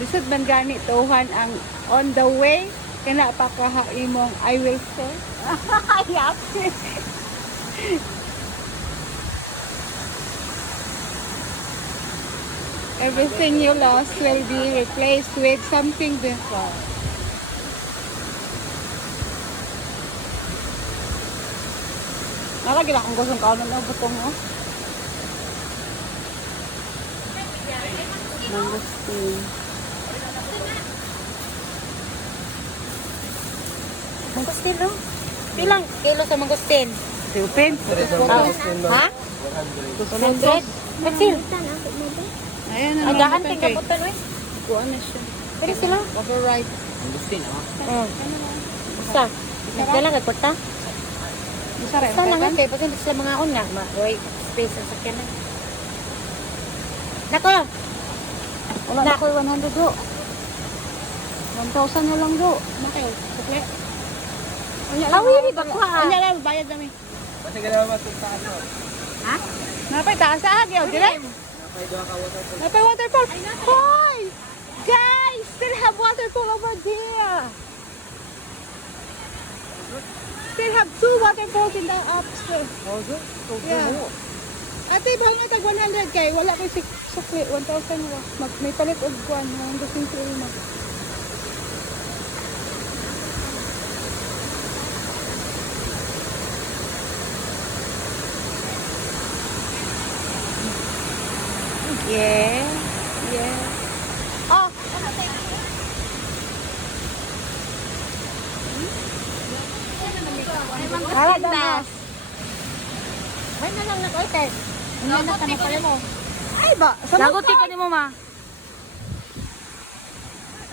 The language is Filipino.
Lisod man gani tuhan ang on the way. Kana pa kahaimong I will say. Yap. Everything you lost will be replaced with something better. Nalagyan akong gustong kaunan na butong mo. Mangosteen. Mangosteen, no? Ilang kilo sa mangosteen? Open. Ha? 100? Maxil. Ayan na. Agaan ting kaputan, oy. Kuha na siya. Pero sila. Override. Isa. Nagdala ka kwarta? Isa rin. Sana nga kay pag hindi sila mga una, ma-wait space ang sakyanan. Nako. Wala na ko 100 do. 1,000 na lang do. Makay. Sukle. Awi ni ba ko ha? Anya lang bayad kami. Kasi ganawa masuntaan mo. Ha? Napay taas ah, diyo dire. Napay waterfall. Hoy! Guys, still have waterfall over there. Still have 2 waterfalls in the upstairs. Yeah. Ate, bahal nga tag 100 kay wala kay sukli 1,000 wa. May palit og kuan ng gusto ko mo. Yeah. Yeah. Oh, Wala damas. Ay na lang na ko, te. Ano na tanong pala mo? Ay ba? Sa Lagot ka ni mo, ma.